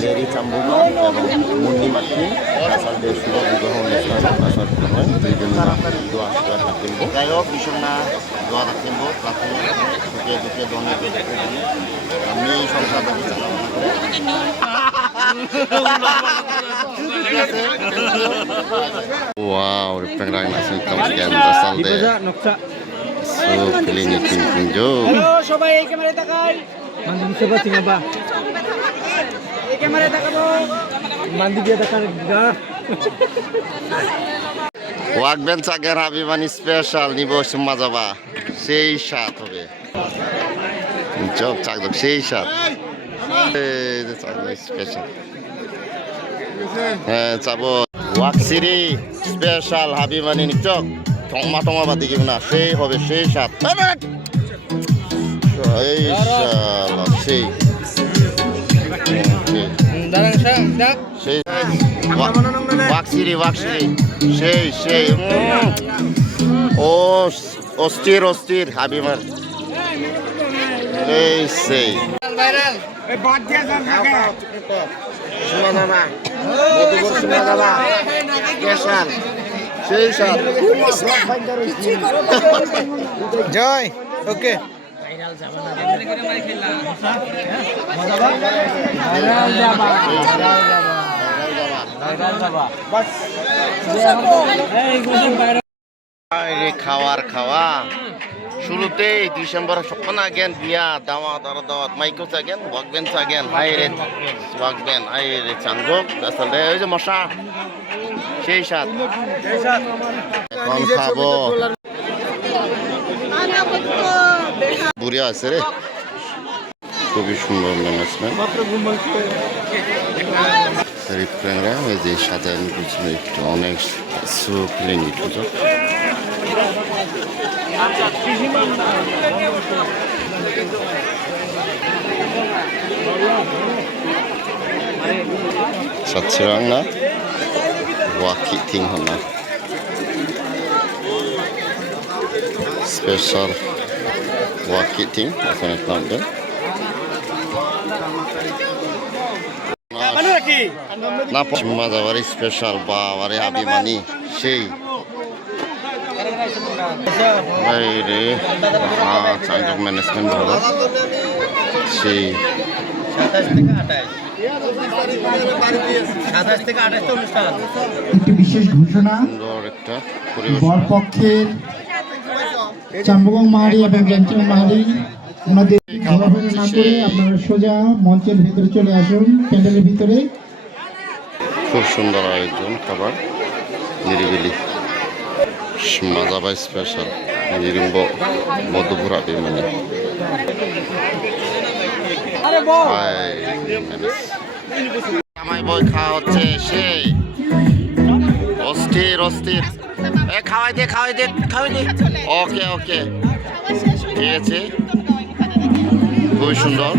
Larry চাম্বুগা এবং মুন্নি মাতৃ আসালদের শুভ বিবাহ অনুষ্ঠানে আসার সময় দুইজন দোয়া আশীর্বাদ রাখবেন যাই হোক আমি সংসার বাড়ি এই ক্যামেরায় তাকাবো Mandi dia takar ga. ওয়াকবেন চাগের হাবিবানি স্পেশাল নিব সুম্মা যাবা সেই স্বাদ হবে। চক চাকদক, সেই স্বাদ স্পেশাল হ্যাঁ চাব। ওয়াকসিরি স্পেশাল হাবিবানি নিচক। টমা টমা বাদি না সেই হবে, সেই স্বাদ অস্থির অস্থির Joy. Okay. খাওয়ার খাওয়া শুরুতেই ডিসেম্বর সপন আগেন বিয়া দাওয়াত আর দাওয়াত মাইকো চাগেন ওয়াকবেন চাগেন হাই রে ওয়াকবেন হাই রে চাঙ্গক আসলে ওই যে মশা সেই সাথ এখন খাব দূরে আছে রে। খুবই সুন্দর ম্যানেজমেন্ট শরীফ ক্যাংরা ওই যে একটু অনেক সুপ্লিং উঠত সাতছিলাম না? ওয়াকি থিং না। Special Vakit ting akan Islam tu. না মাদাবারি স্পেশাল বা আরে আবিমানি সেই রে হ্যাঁ চাঞ্চক ম্যানেজমেন্ট ভালো সেই একটি বিশেষ ঘোষণা। একটা পরিবেশ পক্ষের চাম্বগং মাহারি এবং জ্যাংচং মাহারি ওনাদের ঘোরাফেরা না করে আপনারা সোজা মঞ্চের ভিতরে চলে আসুন প্যান্ডেলের ভিতরে। খুব সুন্দর আয়োজন খাবার। নিরিবিলি। মাজাবাই স্পেশাল নিরিম্ব মধুপুর আবিমানি জামাই বই খাওয়া হচ্ছে সেই। অস্থির অস্থির। এ খাওয়াই দে খাওয়াই দে খাওয়াই দে। ওকে ওকে। ঠিক আছে। খুবই সুন্দর।